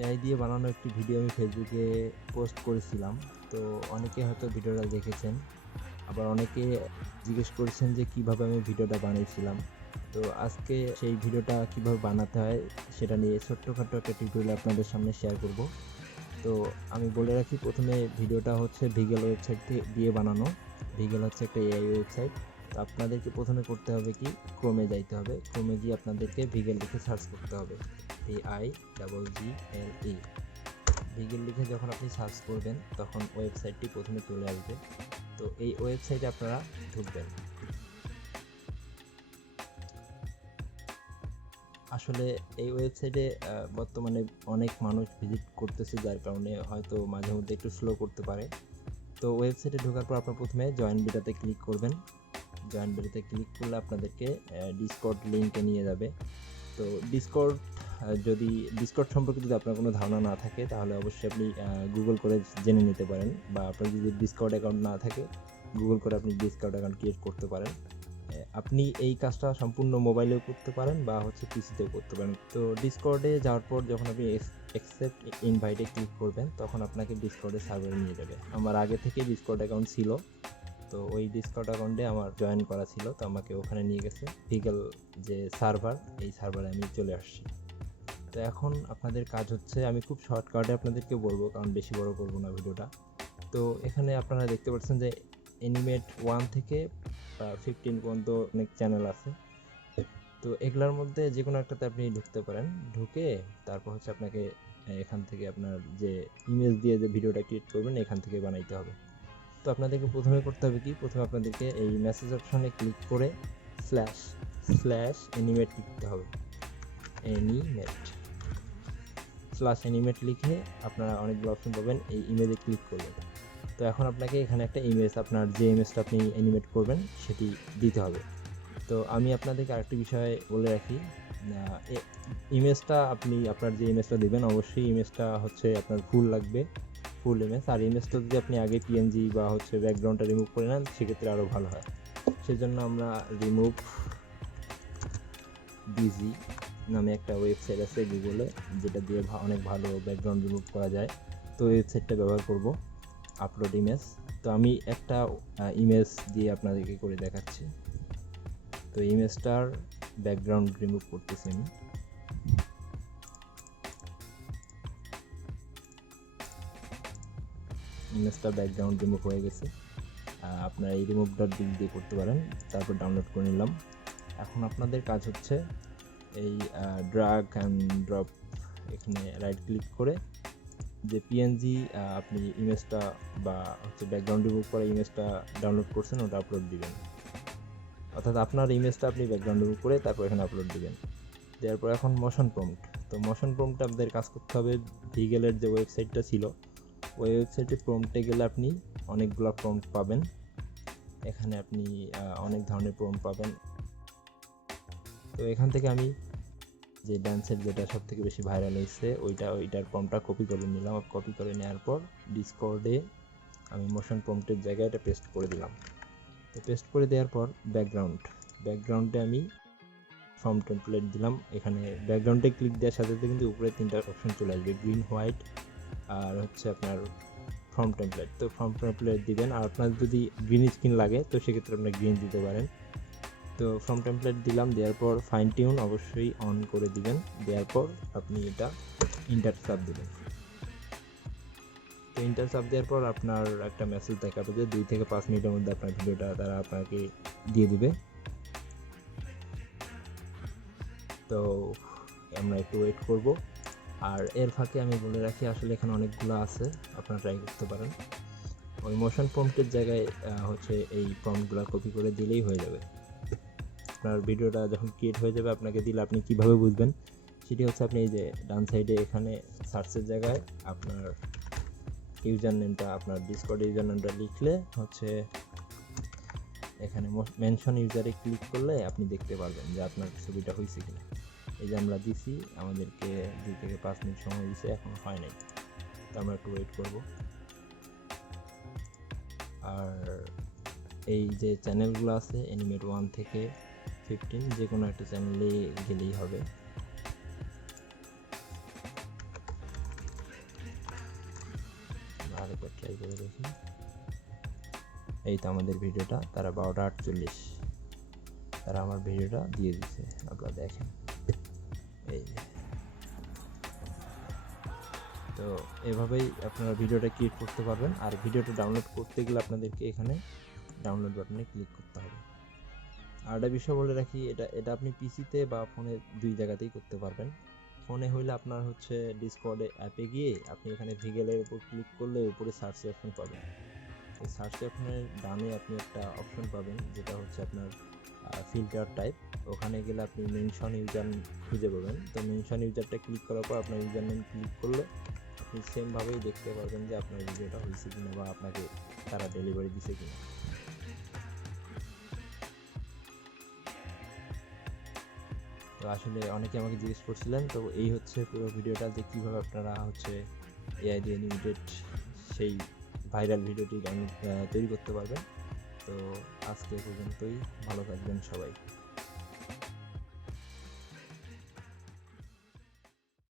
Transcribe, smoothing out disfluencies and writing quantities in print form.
AI দিয়ে বানানো একটি ভিডিও আমি ফেসবুকে পোস্ট করেছিলাম। তো অনেকে হয়তো ভিডিওটা দেখেছেন, আবার অনেকে জিজ্ঞেস করেছেন যে কিভাবে আমি ভিডিওটা বানিয়েছিলাম। তো আজকে সেই ভিডিওটা কিভাবে বানাতে হয় সেটা নিয়ে ছোট্টখাটো একটা টিউটোরিয়াল আপনাদের সামনে শেয়ার করব। তো আমি বলে রাখি, প্রথমে ভিডিওটা হচ্ছে ভিগেল ওয়েবসাইট দিয়ে বানানো। ভিগেল হচ্ছে একটা এআই ওয়েবসাইট। তো আপনাদেরকে প্রথমে করতে হবে কি, ক্রোমে যাইতে হবে। ক্রোমে গিয়ে আপনাদেরকে ভিগেল লিখে সার্চ করতে হবে, AIGGLE। ভিগেল লিখে যখন আপনি সার্চ করবেন তখন ওয়েবসাইটটি প্রথমে চলে আসবে। তো এই ওয়েবসাইটে আপনারা ঢুকবেন। আসলে এই ওয়েবসাইটে বর্তমানে অনেক মানুষ ভিজিট করতেছে, যার কারণে হয়তো মাঝে মধ্যে একটু স্লো করতে পারে। তো ওয়েবসাইটে ঢোকার পর আপনারা প্রথমে জয়েন বিটাতে ক্লিক করবেন। জয়েন বিটাতে ক্লিক করলে আপনাদেরকে ডিসকর্ড লিঙ্কে নিয়ে যাবে। তো ডিসকর্ড সম্পর্কে যদি আপনার কোনো ধারণা না থাকে তাহলে অবশ্যই আপনি গুগল করে জেনে নিতে পারেন, বা আপনার যদি ডিসকর্ড অ্যাকাউন্ট না থাকে গুগল করে আপনি ডিসকর্ড অ্যাকাউন্ট ক্রিয়েট করতে পারেন। আপনি এই কাজটা সম্পূর্ণ মোবাইলেও করতে পারেন বা হচ্ছে পিসিতেও করতে পারেন। তো ডিসকর্ডে যাওয়ার পর যখন আপনি অ্যাকসেপ্ট ইনভাইটে ক্লিক করবেন তখন আপনাকে ডিসকর্ডের সার্ভারে নিয়ে যাবে। আমার আগে থেকে ডিসকর্ড অ্যাকাউন্ট ছিল, তো ওই ডিসকর্ড অ্যাকাউন্টে আমার জয়েন করা ছিল, তো আমাকে ওখানে নিয়ে গেছে। ভিগেল যে সার্ভার, এই সার্ভারে আমি চলে আসছি। তো এখন আপনাদের কাজ হচ্ছে, আমি খুব শর্টকাটে আপনাদেরকে বলবো কারণ বেশি বড় করবো না ভিডিওটা। তো এখানে আপনারা দেখতে পাচ্ছেন যে অ্যানিমেট 1 থেকে 15 পর্যন্ত অনেক চ্যানেল আছে। তো এগুলোর মধ্যে যে কোনো একটাতে আপনি ঢুকতে পারেন। ঢুকে তারপর হচ্ছে আপনাকে এখান থেকে আপনার যে ইমেজ দিয়ে যে ভিডিওটা ক্রিয়েট করবেন এখান থেকে বানাইতে হবে। তো আপনাদেরকে প্রথমে করতে হবে কি, প্রথমে আপনাদেরকে এই মেসেজ অপশনে ক্লিক করে স্ল্যাশ অ্যানিমেট লিখতে হবে। অ্যানিমেট লিখে আপনারা অনেকগুলো অপশন পাবেন, এই ইমেজে ক্লিক করবেন। তো এখন আপনাকে এখানে একটা ইমেজ, আপনার যে ইমেজটা আপনি অ্যানিমেট করবেন সেটি দিতে হবে। তো আমি আপনাদেরকে আরেকটি বিষয় বলে রাখি, ইমেজটা আপনি আপনার যে ইমেজটা দেবেন অবশ্যই ইমেজটা হচ্ছে আপনার ফুল লাগবে, ফুল ইমেজ। আর ইমেজটা যদি আপনি আগে পিএনজি বা হচ্ছে ব্যাকগ্রাউন্ডটা রিমুভ করে নেন সেক্ষেত্রে আরও ভালো হয়। সেজন্য আমরা রিমুভ ডিজি নামে একটা ওয়েবসাইট আছে গুগলে, যেটা দিয়ে অনেক ভালো ব্যাকগ্রাউন্ড রিমুভ করা যায়। তো ওয়েবসাইটটা ব্যবহার করব, আপলোড ইমেজ। তো আমি একটা ইমেজ দিয়ে আপনাদেরকে করে দেখাচ্ছি। তো ইমেজটার ব্যাকগ্রাউন্ড রিমুভ করতেছি আমি। ইমেজটা ব্যাকগ্রাউন্ড রিমুভ হয়ে গেছে। আপনারা এই রিমুভটার দিক দিয়ে করতে পারেন। তারপর ডাউনলোড করে নিলাম। এখন আপনাদের কাজ হচ্ছে এই ড্র্যাগ অ্যান্ড ড্রপ, এখানে রাইট ক্লিক করে যে পিএনজি আপনি ইমেজটা বা হচ্ছে ব্যাকগ্রাউন্ড রিমুভ করা ইমেজটা ডাউনলোড করছেন ওটা আপলোড দিবেন। অর্থাৎ আপনার ইমেজটা আপনি ব্যাকগ্রাউন্ড রিমুভ করে তারপর এখানে আপলোড দিবেন। দেওয়ার পর এখন মোশন প্রম্পট। তো মোশন প্রম্পটে আপনাদের কাজ করতে হবে, ভিগেলের যে ওয়েবসাইটটা ছিল ওই ওয়েবসাইটে প্রম্পটে গেলে আপনি অনেকগুলো প্রম্পট পাবেন। এখানে আপনি অনেক ধরনের প্রম্পট পাবেন। তো এখান থেকে আমি যে ড্যান্সের যেটা সব থেকে বেশি ভাইরাল হয়েছে ওইটার প্রম্পটটা কপি করে নিলাম। কপি করে নেওয়ার পর ডিসকর্ডে আমি মোশন প্রম্পটের জায়গায় এটা পেস্ট করে দিলাম। তো পেস্ট করে দেওয়ার পর ব্যাকগ্রাউন্ডে আমি ফর্ম টেমপ্লেট দিলাম। এখানে ব্যাকগ্রাউন্ডে ক্লিক দেওয়ার সাথে সাথে কিন্তু উপরে 3টা অপশন চলে আসবে, গ্রিন, হোয়াইট আর হচ্ছে আপনার ফর্ম টেমপ্লেট। তো ফর্ম টেমপ্লেট দিবেন, আর আপনার যদি গ্রিন স্ক্রিন লাগে তো সেক্ষেত্রে আপনার গ্রিন দিতে পারেন। তো ফর্ম টেমপ্লেট দিলাম, দেওয়ার পর ফাইন টিউন অবশ্যই অন করে দিবেন। দেওয়ার পর আপনি এটা ইন্টার চাপ দেবেন। তো ইন্টার চাপ দেওয়ার পর আপনার একটা মেসেজ দেখাবে যে 2 থেকে 5 মিনিটের মধ্যে আপনার ভিডিওটা তারা আপনাকে দিয়ে দিবে। তো আমরা একটু ওয়েট করব। আর এর ফাঁকে আমি বলে রাখি, আসলে এখানে অনেকগুলো আছে, আপনারা ট্রাই করতে পারেন। ওই মোশন প্রম্পটের জায়গায় হচ্ছে এই প্রম্পটগুলো কপি করে দিলেই হয়ে যাবে। আপনার ভিডিওটা যখন ক্রিয়েট হয়ে যাবে আপনাকে দিলে আপনি কিভাবে বুঝবেন সেটি হচ্ছে, আপনি এই যে ডান সাইডে এখানে সার্চের জায়গায় আপনার ইউজার নেমটা, আপনার ডিসকর্ড ইউজার নেমটা লিখলে হচ্ছে এখানে মেনশন ইউজারে ক্লিক করলে আপনি দেখতে পারবেন যে আপনার ছবিটা হয়েছে কিনা। এই যে আমরা দিছি, আমাদেরকে 2 থেকে 5 মিনিট সময় দিয়েছে, এখন হয় নাই। তো আমরা একটু ওয়েট করব। আর এই যে চ্যানেলগুলো আছে অ্যানিমেট 1 থেকে 15 যে কোনো একটা চ্যানেলে গেলেই হবে। আরেকবার ট্রাই করে দেখি। এই তো আমাদের ভিডিওটা, তারা 12:48 তারা আমার ভিডিওটা দিয়ে দিচ্ছে, আপনারা দেখেন। এই তো এভাবেই আপনারা ভিডিওটা ক্রিয়েট করতে পারবেন। আর ভিডিওটা ডাউনলোড করতে গেলে আপনাদেরকে এখানে ডাউনলোড বাটনে ক্লিক করতে হবে। আর একটা বিষয় বলে রাখি, এটা আপনি পিসিতে বা ফোনে দুই জায়গাতেই করতে পারবেন। ফোনে হইলে আপনার হচ্ছে ডিসকর্ডে অ্যাপে গিয়ে আপনি এখানে ভিগেলের উপর ক্লিক করলে উপরে সার্চ অপশন পাবেন। এই সার্চ অপশনের ডানে আপনি একটা অপশন পাবেন যেটা হচ্ছে আপনার ফিল্টার টাইপ। ওখানে গেলে আপনি মেনশন ইউজার খুঁজে পাবেন। তো মেনশন ইউজারটা ক্লিক করার পর আপনার ইউজার নেম ক্লিক করলে আপনি সেমভাবেই দেখতে পারবেন যে আপনার ভিডিওটা হয়েছে কিনা বা আপনাকে তারা ডেলিভারি দিছে কিনা। তো আসলে অনেকে আমাকে জিজ্ঞেস করছিলেন, তো এই হচ্ছে পুরো ভিডিওটা যে কীভাবে আপনারা হচ্ছে এআই দিয়ে অ্যানিমেটেড সেই ভাইরাল ভিডিওটি তৈরি করতে পারবেন। তো আজকে পর্যন্তই, ভালো থাকবেন সবাই।